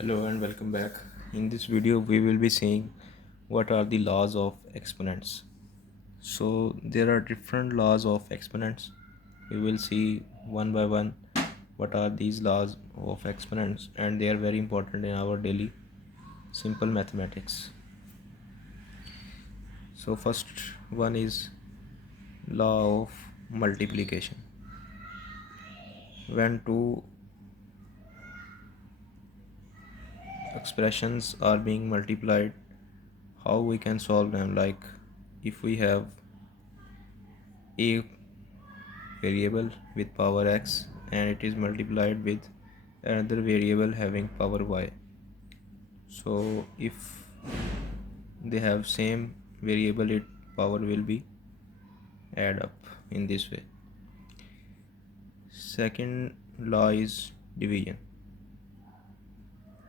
Hello and welcome back. In this video, we will be seeing what are the laws of exponents. So, there are different laws of exponents. We will see one by one what are these laws of exponents, and they are very important in our daily simple mathematics. So, first one is law of multiplication. When two expressions are being multiplied, how we can solve them? Like if we have a variable with power x and it is multiplied with another variable having power y, so if they have same variable, it power will be add up in this way. Second law is division.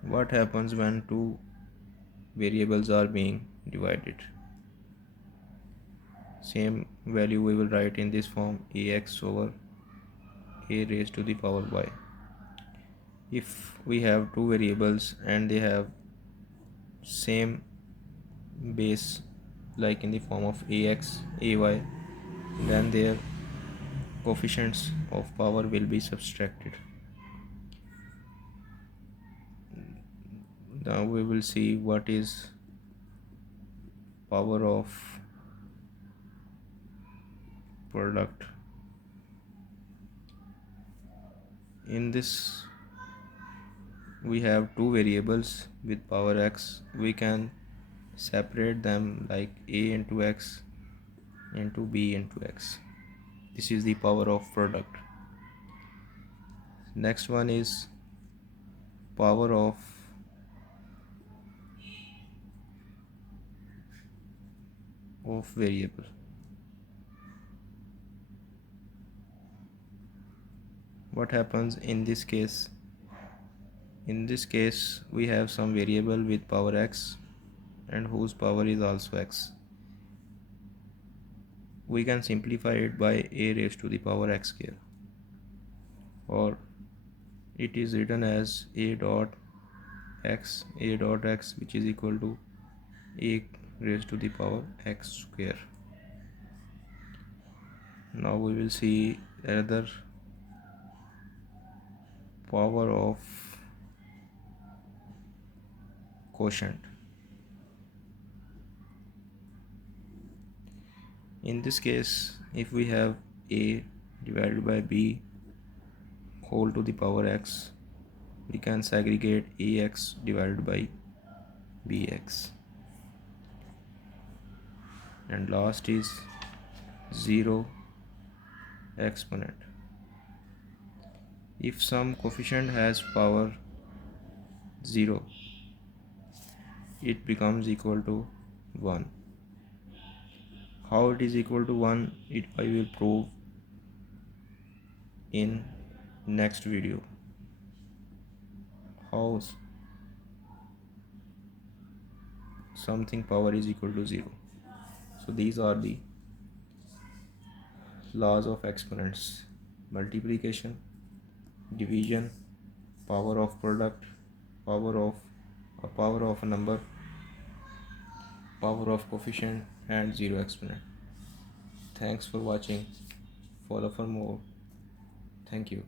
What happens when two variables are being divided? Same value we will write in this form, ax over a raised to the power y. If we have two variables and they have same base, like in the form of ax ay, then their coefficients of power will be subtracted. Now we will see what is power of product. In this we have two variables with power x. We can separate them like a into x into b into x. This is the power of product. Next one is power of variable. What happens in this case? In this case we have some variable with power x and whose power is also x. We can simplify it by a raised to the power x square, or it is written as a dot x which is equal to a raised to the power x square. Now we will see another power of quotient. In this case, if we have a divided by b whole to the power x, we can segregate ax divided by bx. And last is 0 exponent. If some coefficient has power 0, it becomes equal to 1. How it is equal to 1, it I will prove in next video. How something power is equal to 0. So these are the laws of exponents: multiplication, division, power of product, power of a number, power of coefficient, and 0 exponent. Thanks for watching. Follow for more. Thank you.